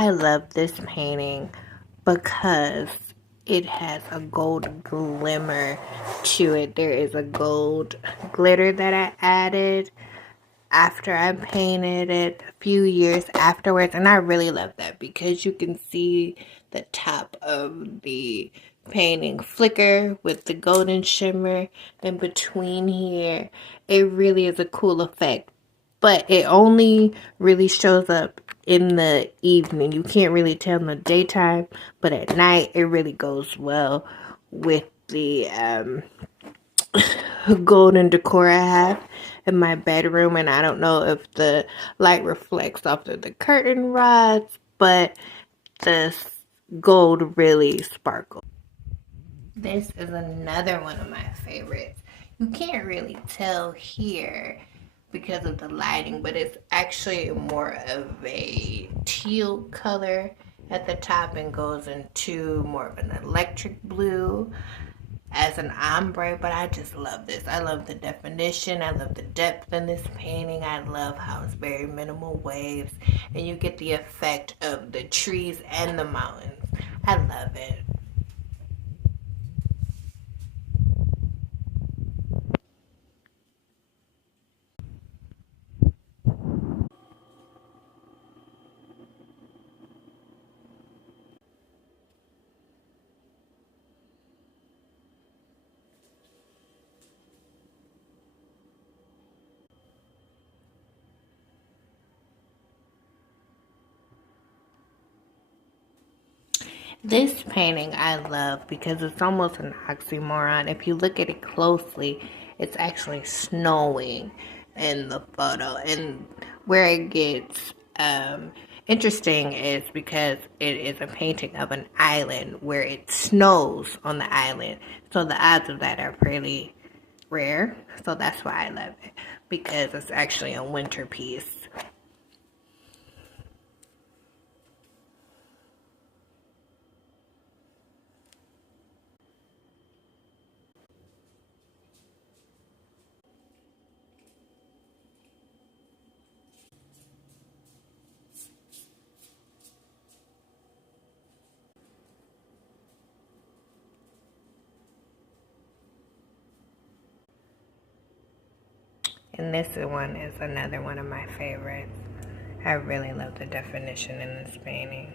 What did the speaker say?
I love this painting because it has a gold glimmer to it. There is a gold glitter that I added after I painted it a few years afterwards, and I really love that because you can see the top of the painting flicker with the golden shimmer in between here. It really is a cool effect, but it only really shows up in the evening. You can't really tell in the daytime, but at night it really goes well with the golden decor I have in my bedroom. And I don't know if the light reflects off of the curtain rods, but the gold really sparkles. This is another one of my favorites. You can't really tell here because of the lighting, but it's actually more of a teal color at the top and goes into more of an electric blue as an ombre. But I just love this. I love the definition. I love the depth in this painting. I love how it's very minimal waves and you get the effect of the trees and the mountains. I love it. This painting I love because it's almost an oxymoron. If you look at it closely, it's actually snowing in the photo. And where it gets interesting is because it is a painting of an island where it snows on the island. So the odds of that are pretty rare. So that's why I love it, because it's actually a winter piece. And this one is another one of my favorites. I really love the definition in this painting.